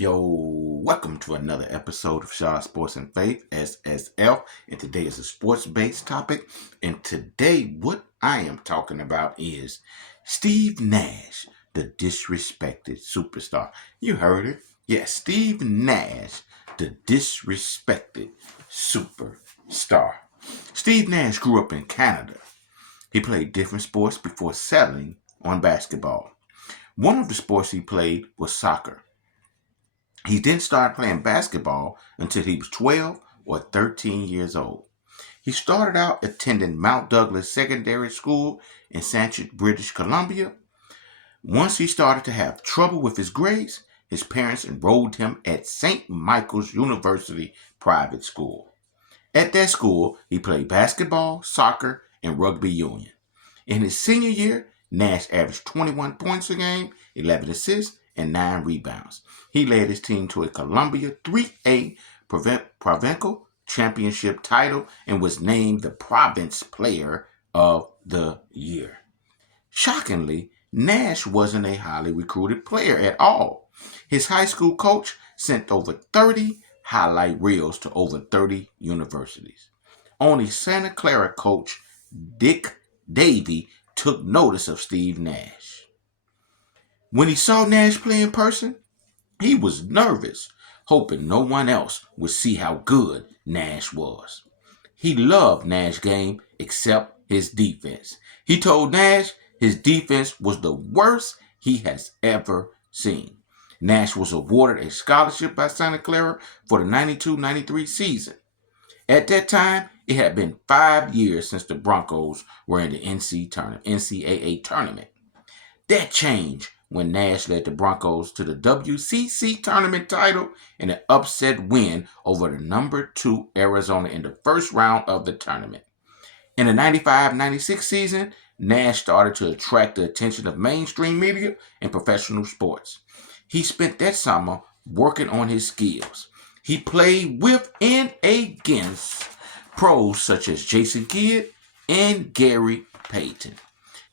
Yo, welcome to another episode of Shaw Sports and Faith, SSF. And today is a sports-based topic. And today, what I am talking about is Steve Nash, the disrespected superstar. You heard it. Yes, Steve Nash, the disrespected superstar. Steve Nash grew up in Canada. He played different sports before settling on basketball. One of the sports he played was soccer. He didn't start playing basketball until he was 12 or 13 years old. He started out attending Mount Douglas Secondary School in Sanchez, British Columbia. Once he started to have trouble with his grades, his parents enrolled him at St. Michael's University private school. At that school, he played basketball, soccer, and rugby union. In his senior year, Nash averaged 21 points a game, 11 assists, and 9 rebounds. He led his team to a Columbia 3A Provincial Championship title and was named the Province Player of the Year. Shockingly, Nash wasn't a highly recruited player at all. His high school coach sent over 30 highlight reels to over 30 universities. Only Santa Clara coach Dick Davey took notice of Steve Nash. When he saw Nash play in person, he was nervous, hoping no one else would see how good Nash was. He loved Nash's game except his defense. He told Nash his defense was the worst he has ever seen. Nash was awarded a scholarship by Santa Clara for the 92-93 season. At that time, it had been 5 years since the Broncos were in the NCAA tournament. That changed when Nash led the Broncos to the WCC tournament title and an upset win over the number 2 Arizona in the first round of the tournament. In the 95-96 season, Nash started to attract the attention of mainstream media and professional sports. He spent that summer working on his skills. He played with and against pros such as Jason Kidd and Gary Payton.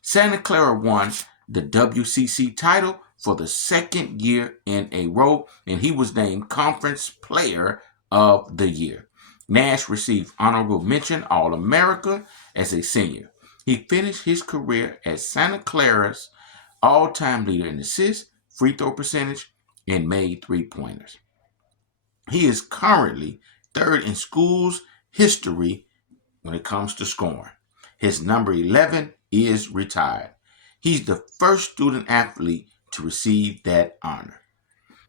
Santa Clara won the WCC title for the second year in a row, and he was named Conference Player of the Year. Nash received honorable mention All-America as a senior. He finished his career as Santa Clara's all-time leader in assists, free throw percentage, and made three-pointers. He is currently third in school's history when it comes to scoring. His number 11 is retired. He's the first student athlete to receive that honor.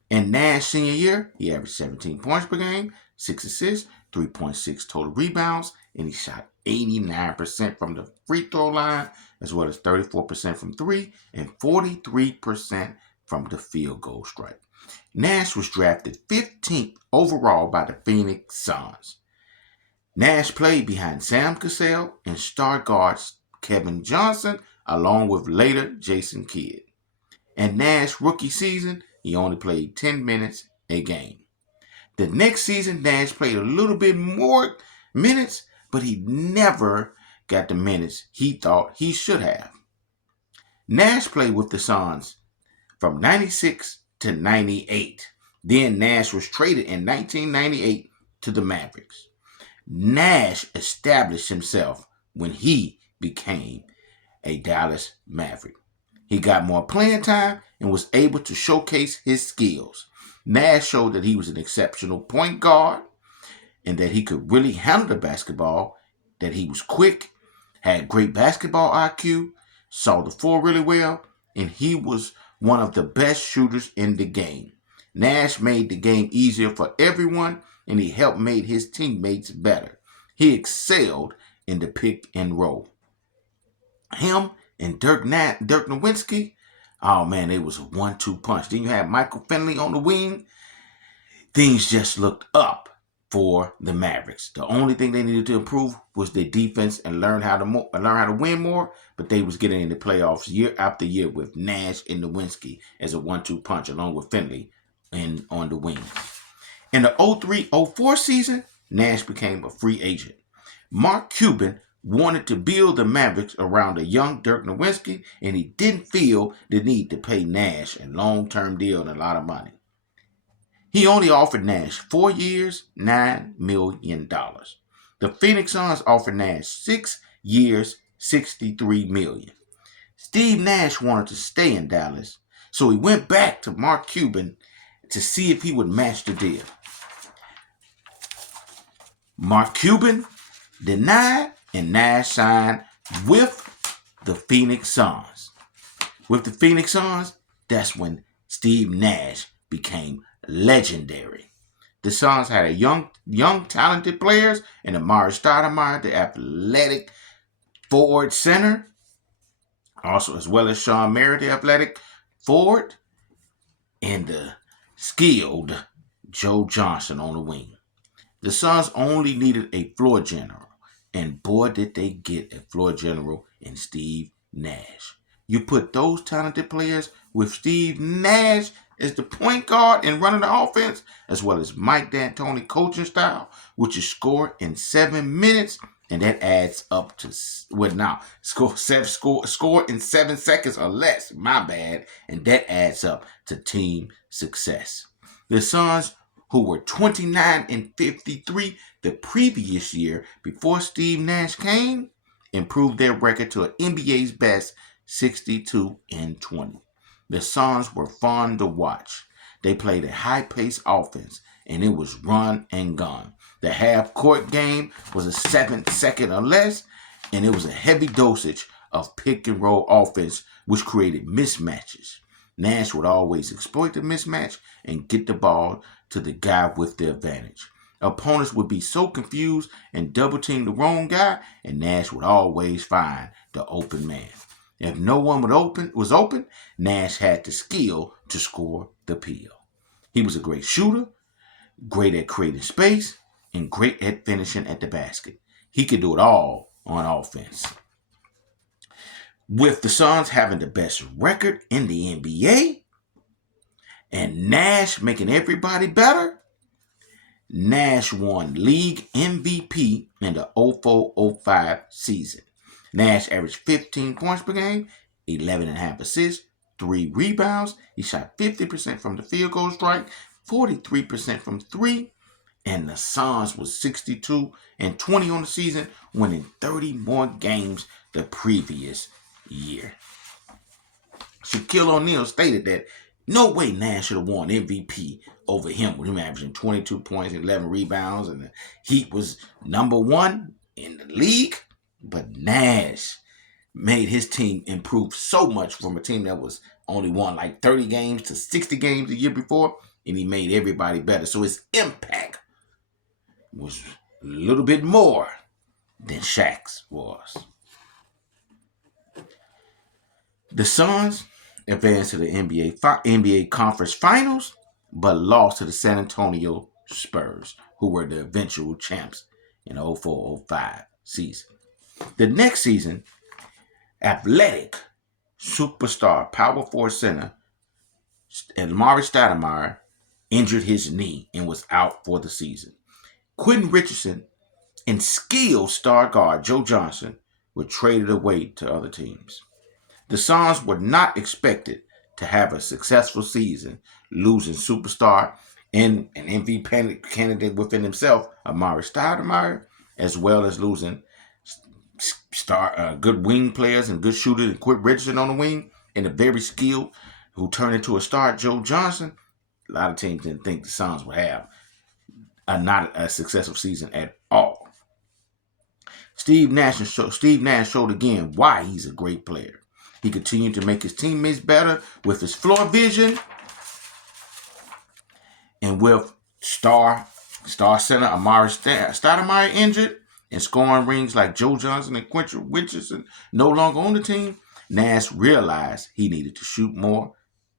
In Nash's senior year, he averaged 17 points per game, 6 assists, 3.6 total rebounds, and he shot 89% from the free throw line, as well as 34% from three and 43% from the field goal stripe. Nash was drafted 15th overall by the Phoenix Suns. Nash played behind Sam Cassell and star guards Kevin Johnson, along with later Jason Kidd. In Nash's rookie season, he only played 10 minutes a game. The next season, Nash played a little bit more minutes, but he never got the minutes he thought he should have. Nash played with the Suns from 96 to 98. Then Nash was traded in 1998 to the Mavericks. Nash established himself when he became a Dallas Maverick. He got more playing time and was able to showcase his skills. Nash showed that he was an exceptional point guard and that he could really handle the basketball, that he was quick, had great basketball IQ, saw the floor really well, and he was one of the best shooters in the game. Nash made the game easier for everyone, and he helped make his teammates better. He excelled in the pick and roll. Him and Dirk Nowitzki, oh man, it was a 1-2 punch. Then you had Michael Finley on the wing. Things just looked up for the Mavericks. The only thing they needed to improve was their defense and learn how to win more. But they was getting in the playoffs year after year with Nash and Nowitzki as a 1-2 punch, along with Finley on the wing. In the 03-04 season, Nash became a free agent. Mark Cuban wanted to build the Mavericks around a young Dirk Nowitzki, and he didn't feel the need to pay Nash a long-term deal and a lot of money. He only offered Nash 4 years, $9 million. The Phoenix Suns offered Nash 6 years, $63 million. Steve Nash wanted to stay in Dallas, so he went back to Mark Cuban to see if he would match the deal. Mark Cuban denied, and Nash signed with the Phoenix Suns. With the Phoenix Suns, that's when Steve Nash became legendary. The Suns had a young, talented players in Amari Stoudemire, the athletic forward center, also as well as Sean Merritt, the athletic forward, and the skilled Joe Johnson on the wing. The Suns only needed a floor general, and boy did they get a floor general in Steve Nash. You put those talented players with Steve Nash as the point guard and running the offense, as well as Mike D'Antoni coaching style, which is score in 7 minutes, and that adds up to score in 7 seconds or less. My bad, and that adds up to team success. The Suns, who were 29-53 the previous year before Steve Nash came, improved their record to an NBA's best 62-20. The Suns were fun to watch. They played a high-paced offense, and it was run and gun. The half-court game was a 7-second or less, and it was a heavy dosage of pick-and-roll offense, which created mismatches. Nash would always exploit the mismatch and get the ball to the guy with the advantage. Opponents would be so confused and double-team the wrong guy, and Nash would always find the open man. If no one was open, Nash had the skill to score the peel. He was a great shooter, great at creating space, and great at finishing at the basket. He could do it all on offense. With the Suns having the best record in the NBA and Nash making everybody better, Nash won league MVP in the 04-05 season. Nash averaged 15 points per game, 11.5 assists, 3 rebounds. He shot 50% from the field goal strike, 43% from 3, and the Suns was 62-20 on the season, winning 30 more games the previous year. Shaquille O'Neal stated that no way Nash should have won MVP over him, with him averaging 22 points and 11 rebounds, and the Heat was number 1 in the league. But Nash made his team improve so much from a team that was only won like 30 games to 60 games the year before, and he made everybody better. So his impact was a little bit more than Shaq's was. The Suns advanced to the NBA Conference Finals, but lost to the San Antonio Spurs, who were the eventual champs in the 04-05 season. The next season, athletic superstar power forward center Amari Stoudemire injured his knee and was out for the season. Quentin Richardson and skilled star guard Joe Johnson were traded away to other teams. The Suns were not expected to have a successful season, losing superstar and an MVP candidate within himself, Amari Stoudemire, as well as losing good wing players and good shooters and Quentin Richardson on the wing, and a very skilled who turned into a star, Joe Johnson. A lot of teams didn't think the Suns would have not a successful season at all. Steve Nash showed again why he's a great player. He continued to make his teammates better with his floor vision, and with star center Amari Stoudemire injured and scoring rings like Joe Johnson and Quentin Richardson no longer on the team, Nash realized he needed to shoot more,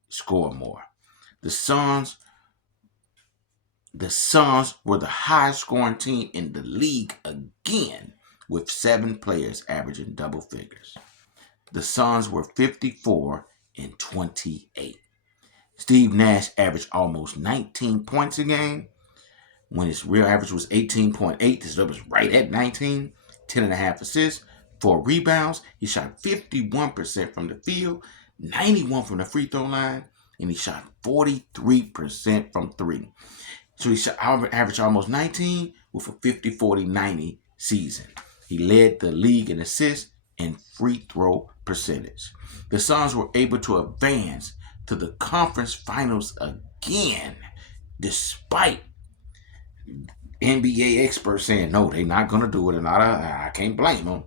score more. The Suns were the highest scoring team in the league again, with 7 players averaging double figures. The Suns were 54-28. Steve Nash averaged almost 19 points a game, when his real average was 18.8. His number was right at 19, 10.5 assists, 4 rebounds. He shot 51% from the field, 91 from the free throw line, and he shot 43% from three. So he shot averaged almost 19 with a 50-40-90 season. He led the league in assists and free throw percentage. The Suns were able to advance to the conference finals again, despite NBA experts saying no, they're not going to do it, and I can't blame them.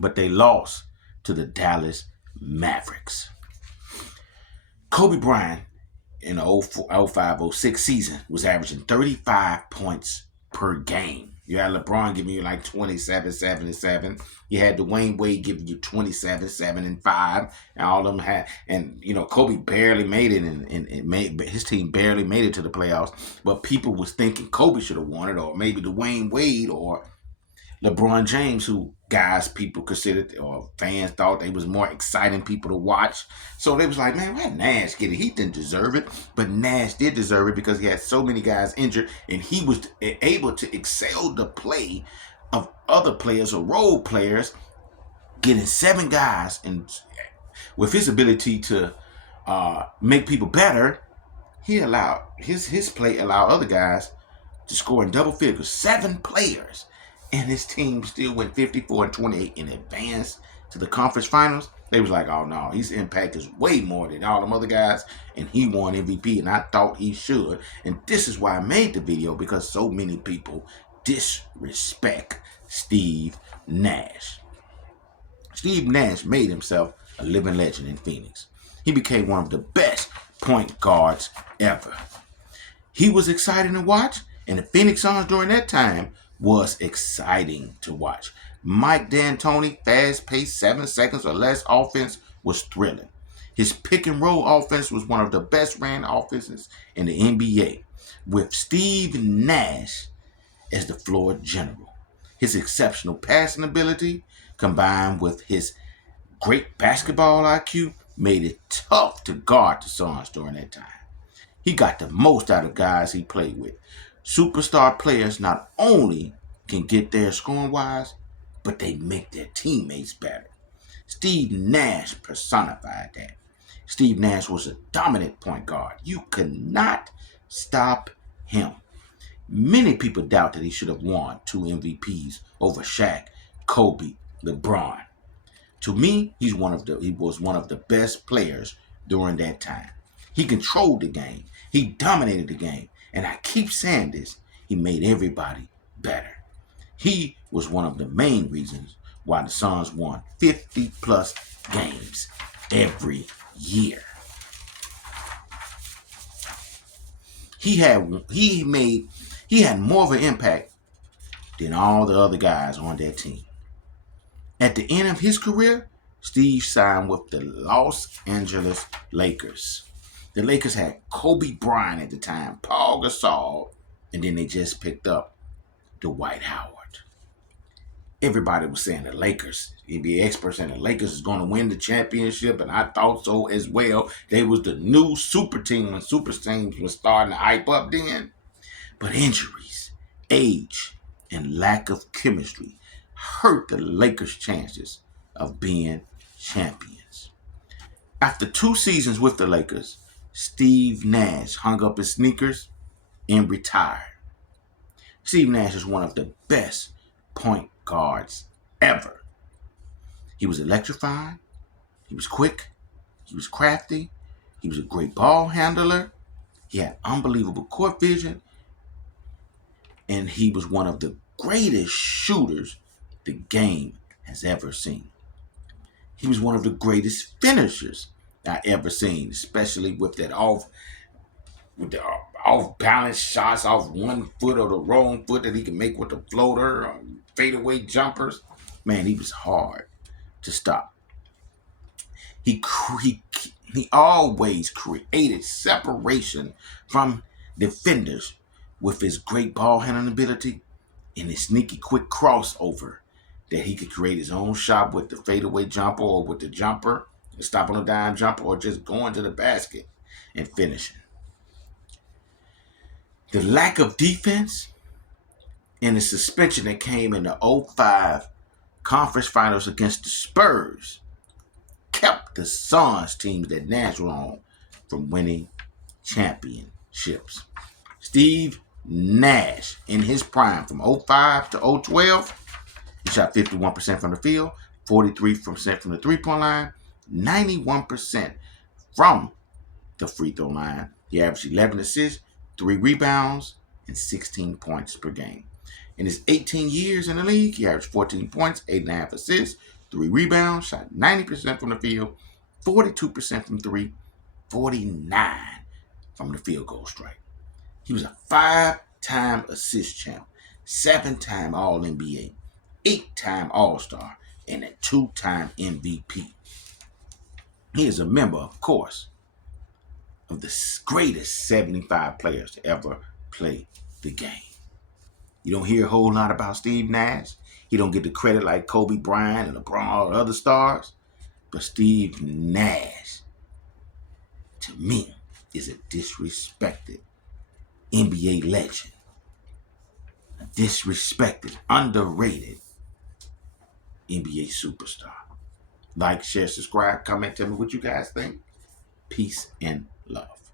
But they lost to the Dallas Mavericks. Kobe Bryant in the 05-06 season was averaging 35 points per game. You had LeBron giving you like 27, 7, and 7. You had Dwayne Wade giving you 27, 7, and 5. And all of them had, and Kobe barely made it, and his team barely made it to the playoffs. But people was thinking Kobe should have won it, or maybe Dwayne Wade, or LeBron James, who people considered, or fans thought they was more exciting people to watch. So they was like, man, why Nash get it? He didn't deserve it. But Nash did deserve it because he had so many guys injured, and he was able to excel the play of other players or role players, getting 7 guys, and with his ability to make people better, he allowed his play allowed other guys to score in double figures, 7 players. And his team still went 54-28 in advance to the conference finals. They was like, oh no, his impact is way more than all them other guys, and he won MVP, and I thought he should. And this is why I made the video, because so many people disrespect Steve Nash. Steve Nash made himself a living legend in Phoenix. He became one of the best point guards ever. He was exciting to watch, and the Phoenix Suns during that time was exciting to watch. Mike D'Antoni, fast-paced 7 seconds or less offense was thrilling. His pick and roll offense was one of the best ran offenses in the NBA, with Steve Nash as the floor general. His exceptional passing ability, combined with his great basketball IQ, made it tough to guard the Suns during that time. He got the most out of guys he played with. Superstar players not only can get there scoring-wise, but they make their teammates better. Steve Nash personified that. Steve Nash was a dominant point guard. You could not stop him. Many people doubt that he should have won 2 MVPs over Shaq, Kobe, LeBron. To me, he was one of the best players during that time. He controlled the game. He dominated the game. And I keep saying this, he made everybody better. He was one of the main reasons why the Suns won 50-plus games every year. He had more of an impact than all the other guys on that team. At the end of his career, Steve signed with the Los Angeles Lakers. The Lakers had Kobe Bryant at the time, Paul Gasol, and then they just picked up Dwight Howard. Everybody was saying the Lakers, NBA experts saying the Lakers is going to win the championship, and I thought so as well. They was the new super team when super teams was starting to hype up then. But injuries, age, and lack of chemistry hurt the Lakers' chances of being champions. After 2 seasons with the Lakers, Steve Nash hung up his sneakers and retired. Steve Nash is one of the best point guards ever. He was electrifying. He was quick. He was crafty. He was a great ball handler. He had unbelievable court vision. And he was one of the greatest shooters the game has ever seen. He was one of the greatest finishers I ever seen, especially with the off-balance shots off one foot or the wrong foot that he can make with the floater, or fadeaway jumpers. Man, he was hard to stop. He always created separation from defenders with his great ball handling ability and his sneaky quick crossover that he could create his own shot with the fadeaway jumper or with the jumper, stop on a dime jumper, or just going to the basket and finishing. The lack of defense and the suspension that came in the 05 conference finals against the Spurs kept the Suns teams that Nash was on from winning championships. Steve Nash, in his prime from 05 to 012, he shot 51% from the field, 43% from the three-point line, 91% from the free throw line. He averaged 11 assists, 3 rebounds, and 16 points per game. In his 18 years in the league, he averaged 14 points, 8.5 assists, 3 rebounds, shot 90% from the field, 42% from 3, 49 from the field goal strike. He was a 5-time assist champ, 7-time All-NBA, 8-time All-Star, and a 2-time MVP. He is a member, of course, of the greatest 75 players to ever play the game. You don't hear a whole lot about Steve Nash. He don't get the credit like Kobe Bryant and LeBron or other stars. But Steve Nash, to me, is a disrespected NBA legend. A disrespected, underrated NBA superstar. Like, share, subscribe, comment, tell me what you guys think. Peace and love.